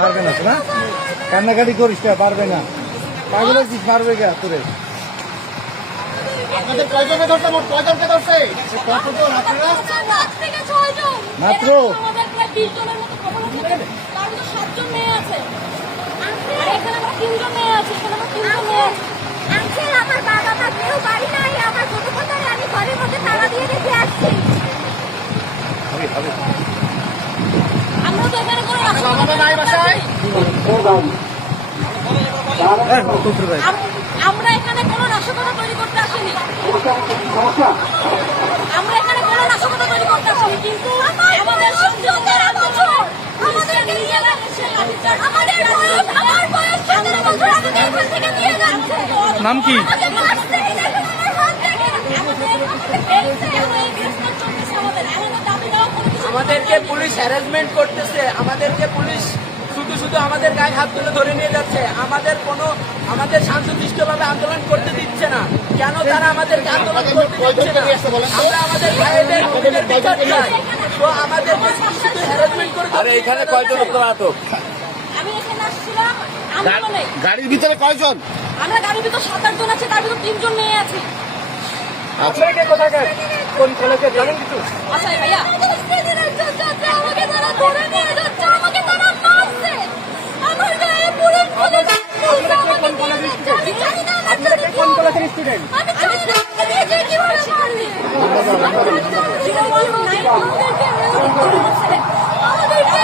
পারবে না না, কান্নাকাটি করিস না, পারবে না। পাগল হচ্ছিস, পারবে কে তোরে? আপনাদের কয়জনকে ধরছে? মোট কয়জনকে ধরছে? কতজন আপনারা? মাত্র আমাদের প্রায় 20 জনের মতো খবর আছে, তার মধ্যে 7 জন মেয়ে আছে, আর এখানে আমরা 3 জন মেয়ে আছি, এখানে আমরা 3 জন মেয়ে আছি। আঙ্কেল, আমার বাবা মা কেউ বাড়ি নাই, আমার ছোট বোনটারে আমি ঘরের মধ্যে তালা দিয়ে রেখে আসছি। আমরা তো এখানে কোনো বাবা নাই বাসায়? আমরা এখানে কোনো নাশকতা তৈরি করতে আসিনি, আমরা এখানে কোনো নাশকতা তৈরি করতে আসিনি, কিন্তু আমাদের সন্তানদের আমাদেরকে নিজেরা এসে লাঠিচার্জ আমার বয়স 17 বছর, আমাকে এখান থেকে নিয়ে যাচ্ছে। নাম কি? আমাকে মারছে, দেখুন আমার হাত থেকে। আমাদেরকে পুলিশ হ্যারাসমেন্ট করতেছে, আমাদেরকে পুলিশ শুধু শুধু আমাদের গায়ে হাত তুলে ধরে নিয়ে যাচ্ছে, আমাদের শান্তশিষ্টভাবে আন্দোলন করতে দিচ্ছে না। কেন তারা আমাদেরকে আন্দোলন করতে দিচ্ছে না? আমরা আমাদের ভাইদের বিচার চাই, তো আমাদেরকে শুধু হ্যারাসমেন্ট করে। আরে এখানে কয়জন আপনারা আটক? আমি এখানে আসছিলাম আন্দোলনে। গাড়ির ভিতরে কয়জন? আমরা গাড়ির ভিতর 7-8 জন আছে, তার ভিতর 3 জন মেয়ে আছে। আপনাকে কোথাকার কোন কলেজে জানেন কিছু? আচ্ছা ভাইয়া, আমাকে তারা ধরে নিয়ে যাচ্ছে, আমাকে তারা মারছে, আমার গায়ে পুলিশ পুলিশ আমাকে নিয়ে যাচ্ছে। আমি জানি না আমার সাথে কি হবে। স্টুডেন্ট আমি জানি না আমাকে নিয়ে যে কিভাবে মারবে। আমাদেরকে